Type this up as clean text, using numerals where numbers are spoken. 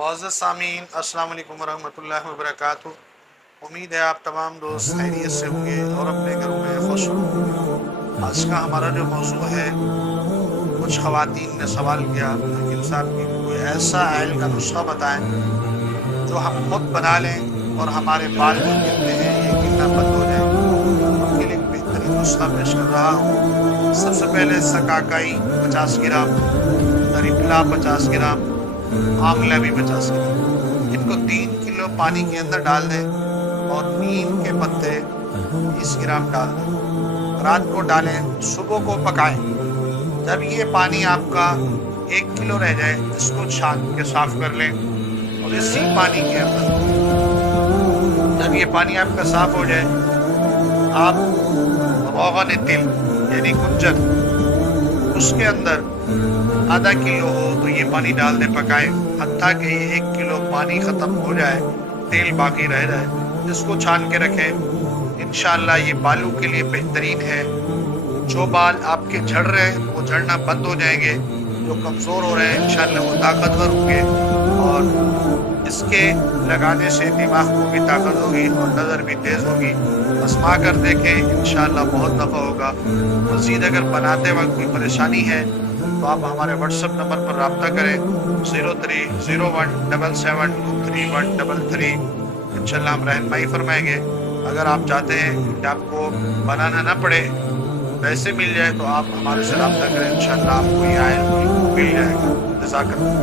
معزز سامعین، السلام علیکم ورحمۃ اللہ وبرکاتہ۔ امید ہے آپ تمام دوست خیریت سے ہوں گے اور اپنے گھروں میں خوش ہوں گے۔ آج کا ہمارا جو موضوع ہے، کچھ خواتین نے سوال کیا حکیم صاحب کی کوئی ایسا آئل کا نسخہ بتائیں جو ہم خود بنا لیں اور ہمارے بال جو گرتے ہیں یہ گرنا بند ہو جائے۔ ان کے لیے ایک بہترین نسخہ پیش کر رہا ہوں۔ سب سے پہلے سکاکائی 50 گرام، تریپلا 50 گرام، آملہ بھی 50 گرام، ان کو 3 کلو پانی کے اندر ڈال دیں اور نیم کے پتے 20 گرام ڈال دیں۔ رات کو ڈالیں، صبح کو پکائیں۔ جب یہ پانی آپ کا 1 کلو رہ جائے اس کو چھان کے صاف کر لیں اور اسی پانی کے اندر جب یہ پانی آپ کا صاف ہو جائے آپ روغن تل یعنی گنجن اس کے اندر آدھا کلو ہو تو یہ پانی ڈال دیں، پکائیں حتیٰ کہ یہ 1 کلو پانی ختم ہو جائے، تیل باقی رہ جائے، اس کو چھان کے رکھیں۔ انشاءاللہ یہ بالوں کے لیے بہترین ہے۔ جو بال آپ کے جھڑ رہے ہیں وہ جھڑنا بند ہو جائیں گے، جو کمزور ہو رہے ہیں انشاءاللہ وہ طاقتور ہوں گے، اور اس کے لگانے سے دماغ کو بھی طاقت ہوگی اور نظر بھی تیز ہوگی۔ آزما کر دیکھیں، انشاءاللہ بہت نفع ہوگا۔ مزید اگر بناتے وقت کوئی پریشانی ہے تو آپ ہمارے واٹس ایپ نمبر پر رابطہ کریں 030177233133۔ انشاءاللہ ہم رہنمائی فرمائیں گے۔ اگر آپ چاہتے ہیں کہ آپ کو بنانا نہ پڑے، پیسے مل جائے، تو آپ ہمارے سے رابطہ کریں، انشاءاللہ آپ کو یہ آئل مل جائے گا۔ جزاک اللہ۔